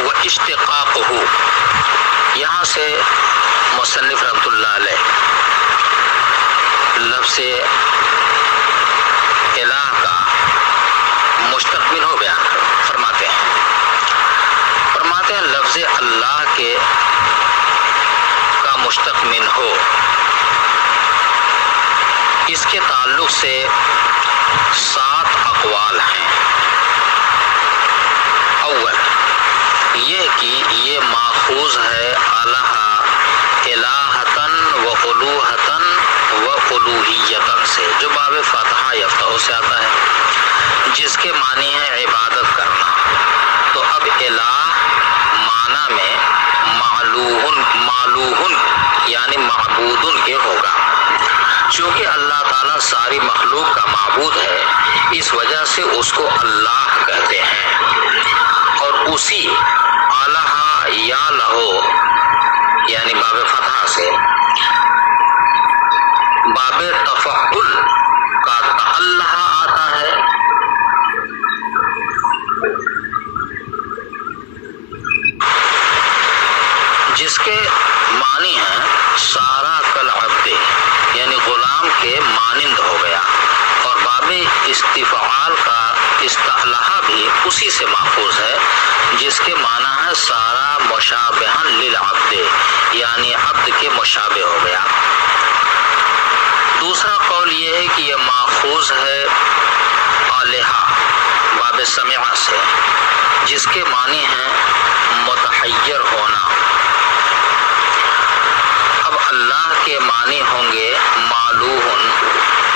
و اشتقاقہ، یہاں سے مصنف رحمۃ اللہ علیہ لفظ الہ کا مشتق منہ بیان فرماتے ہیں لفظ اللہ کے کا مشتق من ہو، اس کے تعلق سے 7 اقوال ہیں۔ اول یہ کہ یہ ماخوذ ہے الہ الہتن و الوہتن و الوہیتن سے، جو باب فتحہ یفتح سے آتا ہے، جس کے معنی ہے عبادت کرنا۔ تو اب الہ معنی میں معلوہن یعنی معبودن کے ہوگا، چونکہ اللہ تعالیٰ ساری مخلوق کا معبود ہے، اس وجہ سے اس کو اللہ کہتے ہیں۔ اور اسی الہ یا لہو یعنی باب فتح سے باب تفعل کا تعلہ آتا ہے، جس کے معنی ہیں سارا کل عبد یعنی غلام کے مانند ہو گیا، اور باب استفعال کا استعلاح بھی اسی سے ماخوذ ہے، جس کے معنی ہے سارا مشابہن للعبد یعنی عبد کے مشابہ ہو گیا۔ دوسرا قول یہ ہے کہ یہ ماخوذ ہے الہا باب سمع سے، جس کے معنی ہے متحیر ہونا۔ اب اللہ کے معنی ہوں گے معلوہن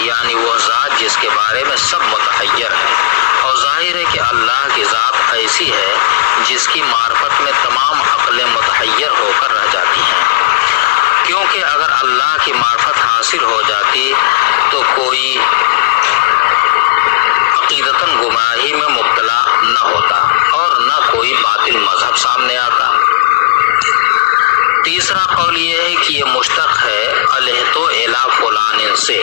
یعنی وہ ذات جس کے بارے میں سب متحیر ہیں، اور ظاہر ہے کہ اللہ کی ذات ایسی ہے جس کی معرفت میں تمام عقلیں متحیر ہو کر رہ جاتی ہیں، کیونکہ اگر اللہ کی معرفت حاصل ہو جاتی تو کوئی عقیدتاً گمراہی میں مبتلا نہ ہوتا اور نہ کوئی باطل مذہب سامنے آتا۔ تیسرا قول یہ ہے کہ یہ مشتق ہے الہتو الی فلان سے،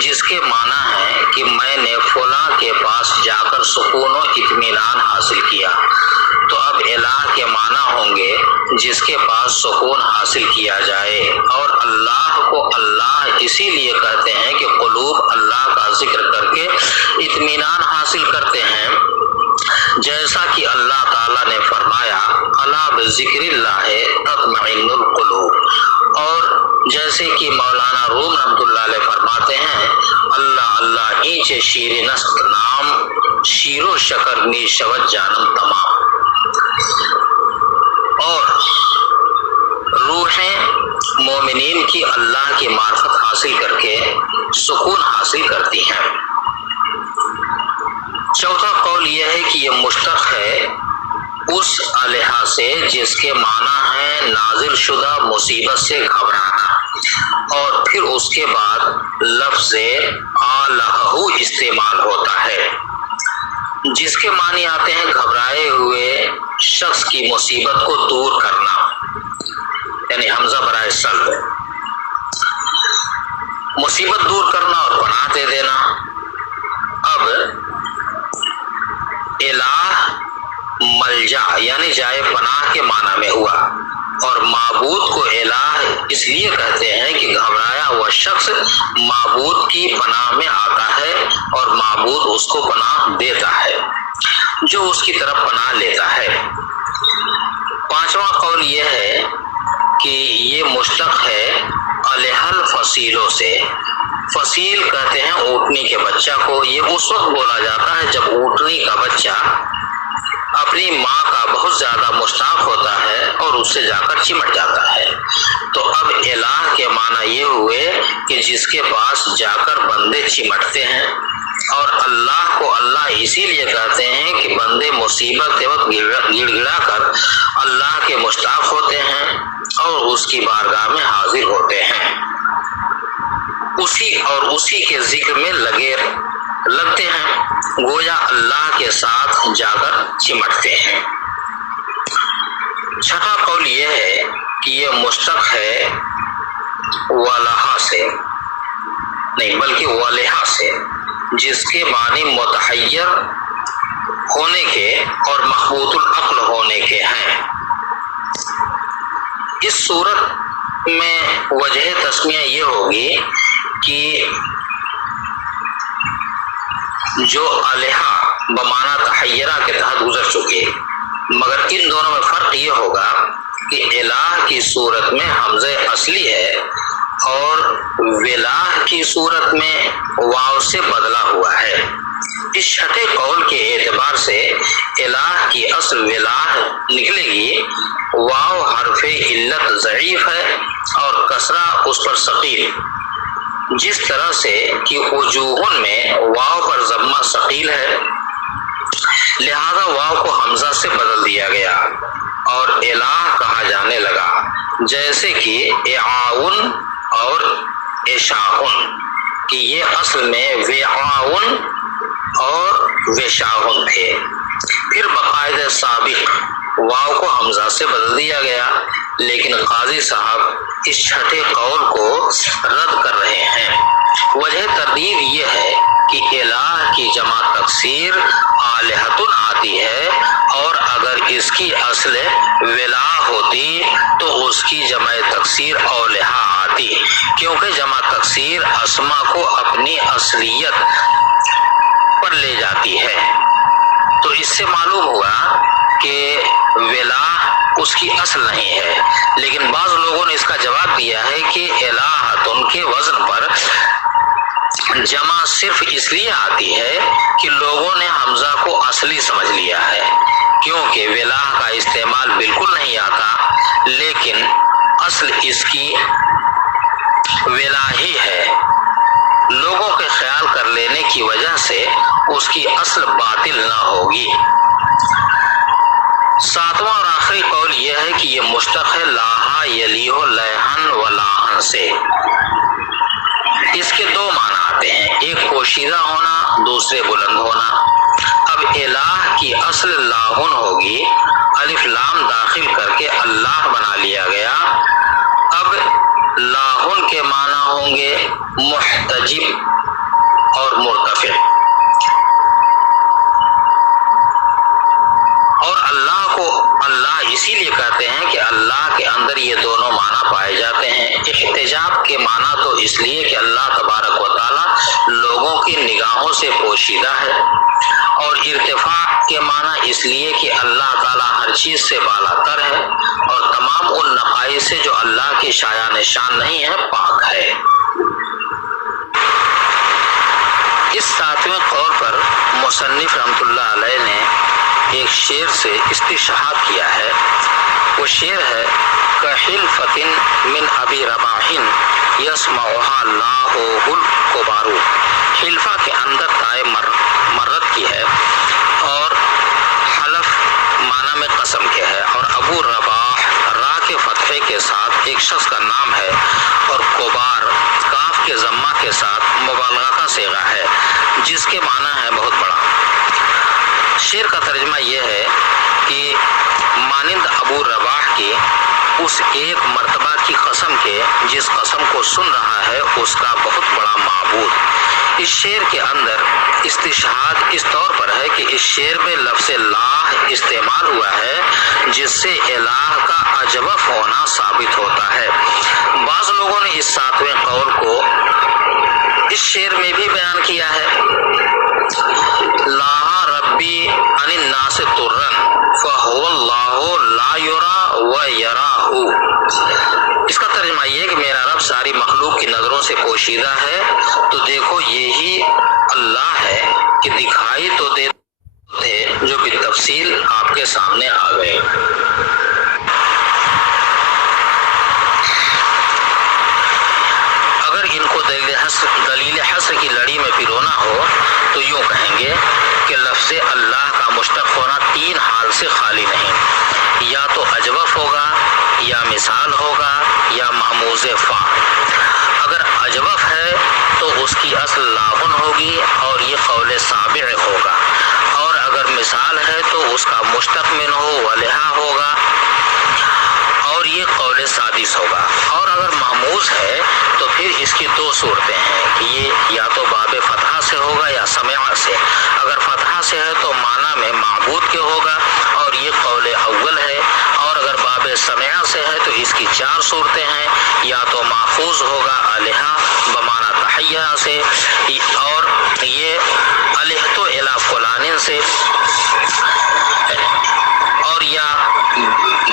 جس کے معنی ہے کہ میں نے فلاں کے پاس جا کر سکون و اطمینان حاصل کیا۔ تو اب الہ کے معنی ہوں گے جس کے پاس سکون حاصل کیا جائے، اور اللہ کو اللہ اسی لیے کہتے ہیں کہ قلوب اللہ کا ذکر کر کے اطمینان حاصل کرتے ہیں، جیسا کہ اللہ تعالیٰ نے فرمایا الا بذکر اللہ تطمئن القلوب، اور جیسے کہ مولانا روم رحمۃ اللہ علیہ فرماتے ہیں اللہ اللہ اینچ شیر نست نام شیر و شکر می شود جانم تمام، اور روحیں مومنین کی اللہ کی معرفت حاصل کر کے سکون حاصل کرتی ہیں۔ چوتھا قول یہ ہے کہ یہ مشتق ہے اس الہ سے جس کے معنی ہے نازل شدہ مصیبت سے گھبرانا، اور پھر اس کے بعد لفظ آلہ استعمال ہوتا ہے، جس کے معنی آتے ہیں گھبرائے ہوئے شخص کی مصیبت کو دور کرنا، یعنی حمزہ برائے سلب، مصیبت دور کرنا اور پناہ دے دینا۔ اب الہ ملجا یعنی جائے پناہ کے معنی میں ہوا، اور معبود کو الہ اس لیے کہتے ہیں کہ گھبرایا ہوا شخص معبود کی پناہ میں آتا ہے اور معبود اس کو پناہ دیتا ہے، جو اس کی طرف پناہ لیتا ہے۔ پانچواں قول یہ ہے کہ یہ مشتق ہے الہ الفصیلوں سے، فصیل کہتے ہیں اونٹنی کے بچہ کو، یہ اس وقت بولا جاتا ہے جب اونٹنی کا بچہ اپنی ماں کا بہت زیادہ مشتاق ہوتا ہے اور اس سے جا کر چمٹ جاتا ہے۔ تو اب الہ کے معنی یہ ہوئے کہ جس کے پاس جا کر بندے چمٹتے ہیں، اور اللہ کو اللہ اسی لیے کہتے ہیں کہ بندے مصیبت کے وقت گڑ گڑا کر اللہ کے مشتاق ہوتے ہیں اور اس کی بارگاہ میں حاضر ہوتے ہیں، اسی کے ذکر میں لگتے ہیں، گویا اللہ کے ساتھ جا کر چمٹتے ہیں۔ چھٹا قول یہ ہے کہ یہ مشتق ہے والہا سے، نہیں بلکہ والہا سے، جس کے معنی متحیر ہونے کے اور مخبوط العقل ہونے کے ہیں، सूरत में वजह तस्मिया ये होगी कि जो अलहा बमाना तहय्यरा के तहत गुजर चुके, मगर इन दोनों में फर्क ये होगा कि इलाह की सूरत में हमज़े असली है और विलाह की सूरत में वाव से बदला हुआ है। इस छठे कौल के एतबार से इलाह की असल विलाह निकलेगी। वाव हरफे इल्लत ज़ईफ है और कसरा उस पर सकील, जिस तरह से कि वजूहन में वाव पर ज़म्मा सकील है, लिहाजा वाव को हमजा से बदल दिया गया और इलाह कहा जाने लगा, जैसे कि एआउन और एशाउन कि ये असल में वेआउन और वेशाउन थे। फिर बाकायदा साबिक वाव को हमजा से बदल दिया गया, लेकिन काजी साहब इस छठे कौल को रद्द कर रहे हैं। वजह तरदीद ये है कि इलाह की जमा तकसीर आलिहतुन आती है और अगर इसकी असल विलाह होती तो उसकी जमा तकसीर औलिहा आती, क्योंकि जमा तकसीर अस्मा को अपनी असलियत पर ले जाती है। तो इससे मालूम हुआ कि विलाह उसकी असल नहीं है। लेकिन बाज़ लोगों ने इसका जवाब दिया है कि इलाहतुन के वजन पर जमा सिर्फ इसलिए आती है कि लोगों ने हमजा को असली समझ लिया है, क्योंकि विलाह का इस्तेमाल बिल्कुल नहीं आता, लेकिन असल इसकी विलाह ही है। लोगों के ख्याल कर लेने की वजह से उसकी असल बातिल न होगी। सातवां और आखिरी कौल यह है कि यह मुश्तक है लाहा यलीहो लहन व लाहन से। इसके दो माना आते हैं, एक पोशीदा होना, दूसरे बुलंद होना। अब इलाह की असल लाहुन होगी, अलिफ लाम दाखिल करके अल्लाह बना लिया गया। अब लाहुन के माना होंगे मुहतजिब और मुर्तफिक, और अल्लाह को अल्लाह इसीलिए कहते हैं कि अल्लाह के अंदर ये दोनों माना पाए जाते हैं। इह्तिजाब के माना तो इसलिए कि अल्लाह तबारक व तआला लोगों की निगाहों से पोशीदा है, और इर्तिफा के माना इसलिए कि अल्लाह ताला हर चीज से बालातर है और तमाम उन नकाई से जो अल्लाह की शाया निशान नहीं है पाक है। इस सातवें कौल पर मुसन्निफ रहमतुल्लाह अलैह ने एक शेर से इस्तिशहाद किया है। वो शेर है कहिलफतिन मिन अबी रबाहिन यस्मउहा लाहुल कुबारू। हिल्फा के अंदर ताए मर्रत की है और हलफ माना में कसम के है, और अबू रबाह रा के फतहे के साथ एक शख्स का नाम है, और कुबार काफ के जम्मा के साथ मुबालगा का सेगा है, जिसके माना है बहुत बड़ा। शेर का तर्जमा यह है कि मानिंद अबू रबाह की उस एक मर्तबा की कसम के जिस कसम को सुन रहा है उसका बहुत बड़ा माबूद। इस शेर के अंदर इस्तिशहाद इस तौर पर है कि इस शेर में लफ्ज़ लाह इस्तेमाल हुआ है, जिससे इलाह का अजवफ होना साबित होता है। बाज़ लोगों ने इस सातवें कौल को इस शेर में भी बयान किया है, लाहा रब्बी अनिन नास तुर्रन फहुवल्लाहु ला युरा व यराहु। इसका तर्जुमा ये कि मेरा रब सारी मखलूक की नजरों से पोशीदा है, तो देखो यही अल्लाह है कि दिखाई तो दे थे जो बितफसील आपके सामने आ गए। अगर इनको दलील हस्र की लड़ी में पिरोना हो तो यूं कहेंगे कि लफ्ज़ अल्लाह का मुश्तक होना तीन हाल से खाली नहीं, या तो अजवफ होगा, या मिसाल होगा, या महमूज़ फ़ा। अगर अजवफ है तो उसकी असल लाहुन होगी और ये कौल साबिअ होगा, और अगर मिसाल है तो उसका मुश्तक मिन हो वलिहा होगा और ये कौल सादिस होगा। और अगर महमूज़ है तो फिर इसकी दो सूरतें हैं कि ये या तो बाब फतहा से होगा या समिआ से। अगर फतहा से है तो माना में माबूद के होगा और ये कौल अव्वल है, और अगर बाब समिआ से है तो اس کی 4 صورتیں ہیں، یا تو محفوظ ہوگا الہا بمعنی تحیہ سے، اور یہ الہت الی فلان سے، اور یا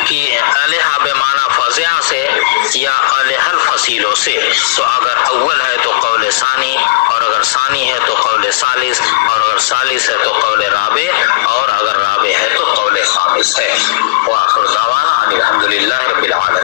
کہ الہا بمعنی فزع سے، یا الہ الفصیلوں سے۔ تو اگر اول ہے تو قول ثانی، اور اگر ثانی ہے تو قول ثالث، اور اگر ثالث ہے تو قول رابع، اور اگر رابع ہے تو قول خامس ہے۔ وآخر دعوانا الحمدللہ رب العالمین۔